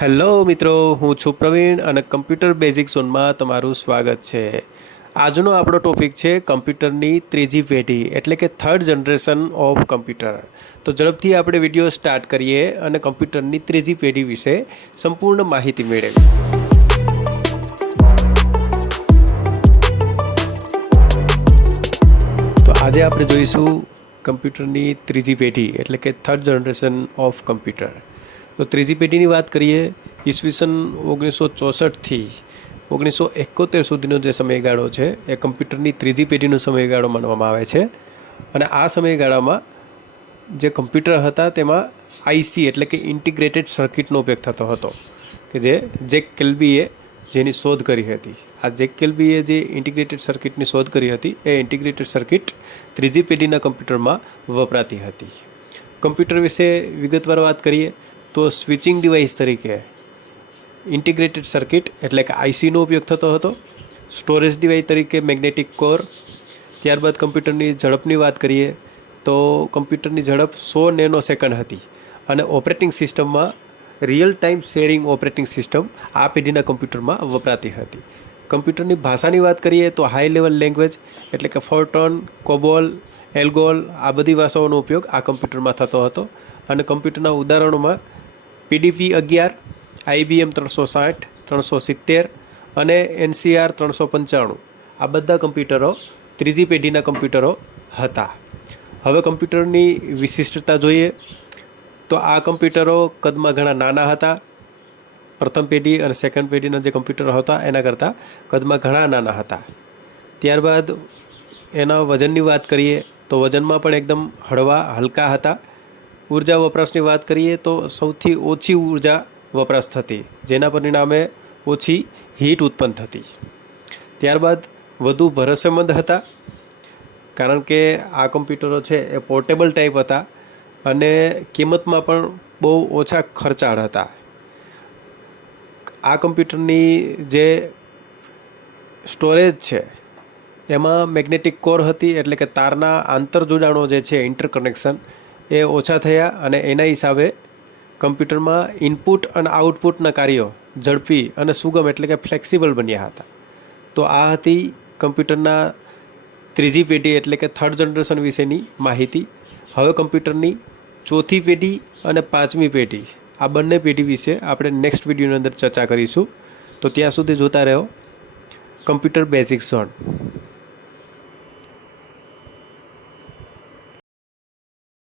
Hello મિત્રો, હું છું પ્રવીણ અને કમ્પ્યુટર બેઝિક ઝોનમાં તમારું સ્વાગત છે। આજનો આપણો ટોપિક છે કમ્પ્યુટરની ત્રીજી પેઢી એટલે કે થર્ડ જનરેશન ઓફ કમ્પ્યુટર। તો ઝડપથી આપણે વિડીયો સ્ટાર્ટ કરીએ અને કમ્પ્યુટરની ત્રીજી પેઢી વિશે સંપૂર્ણ માહિતી મેળવીએ। તો આજે આપણે જોઈશું કમ્પ્યુટરની ત્રીજી પેઢી એટલે કે થર્ડ જનરેશન ઓફ કમ્પ્યુટર। તો ત્રીજી પેઢીની વાત કરીએ, ઈસવીસન 1964થી 1971 સુધીનો જે સમયગાળો છે એ કમ્પ્યુટરની ત્રીજી પેઢીનો સમયગાળો માનવામાં આવે છે। અને આ સમયગાળામાં જે કમ્પ્યુટર હતા તેમાં આઈસી એટલે કે ઇન્ટિગ્રેટેડ સર્કિટનો ઉપયોગ થતો હતો કે જે જેક કેલ્બીએ જેની શોધ કરી હતી। આ જેક કેલ્બીએ જે ઇન્ટિગ્રેટેડ સર્કિટની શોધ કરી હતી એ ઇન્ટિગ્રેટેડ સર્કિટ ત્રીજી પેઢીના કમ્પ્યુટરમાં વપરાતી હતી। કમ્પ્યુટર વિશે વિગતવાર વાત કરીએ તો સ્વિચિંગ ડિવાઇસ તરીકે ઇન્ટિગ્રેટેડ સર્કિટ એટલે કે આઈસીનો ઉપયોગ થતો હતો। સ્ટોરેજ ડિવાઇસ તરીકે મેગ્નેટિક કોર। ત્યારબાદ કમ્પ્યુટરની ઝડપની વાત કરીએ તો કમ્પ્યુટરની ઝડપ 100 નેનો સેકન્ડ હતી અને ઓપરેટિંગ સિસ્ટમમાં real time sharing operating system આ પેઢીના કમ્પ્યુટરમાં વપરાતી હતી। કમ્પ્યુટરની ભાષાની વાત કરીએ તો હાઈ લેવલ લેંગ્વેજ એટલે કે ફોર્ટોન, કોબોલ, એલ્ગોલ આ બધી ભાષાઓનો ઉપયોગ આ કમ્પ્યુટરમાં થતો હતો। અને કમ્પ્યુટરના ઉદાહરણોમાં PDP 11, IBM 360, 370 અને NCR 395 આ બધા કમ્પ્યુટરો ત્રીજી પેઢીના કમ્પ્યુટરો હતા। હવે કમ્પ્યુટરની વિશિષ્ટતા જોઈએ તો આ કમ્પ્યુટરો કદમાં ઘણા નાના હતા। પ્રથમ પેઢી અને સેકન્ડ પેઢીના જે કમ્પ્યુટરો હતા એના કરતાં કદમાં ઘણા નાના હતા। ત્યારબાદ એના વજનની વાત કરીએ તો વજનમાં પણ એકદમ હલકા હતા। ઉર્જા વપરાશની વાત કરીએ તો સૌથી ઓછી ઉર્જા વપરાશ થતી, જેના પરિણામે ઓછી હીટ ઉત્પન્ન થતી। ત્યારબાદ વધુ ભરોસેમંદ હતા કારણ કે આ કમ્પ્યુટરો છે એ પોર્ટેબલ ટાઈપ હતા અને કિંમતમાં પણ બહુ ઓછા ખર્ચાળ હતા। આ કમ્પ્યુટરની જે સ્ટોરેજ છે એમાં મેગ્નેટિક કોર હતી એટલે કે તારના આંતરજોડાણો જે છે ઇન્ટરકનેક્શન એ ઓછા થયા અને એના હિસાબે કમ્પ્યુટરમાં ઇનપુટ અને આઉટપુટના કાર્યો ઝડપી અને સુગમ એટલે કે ફ્લેક્સિબલ બન્યા હતા। તો આ હતી કમ્પ્યુટરના ત્રીજી પેઢી એટલે કે થર્ડ જનરેશન વિશેની માહિતી। હવે કમ્પ્યુટરની ચોથી પેઢી અને પાંચમી પેઢી આ બંને પેઢી વિશે આપણે નેક્સ્ટ વિડીયોની અંદર ચર્ચા કરીશું। તો ત્યાં સુધી જોતા રહો કમ્પ્યુટર બેઝિક ઝોન।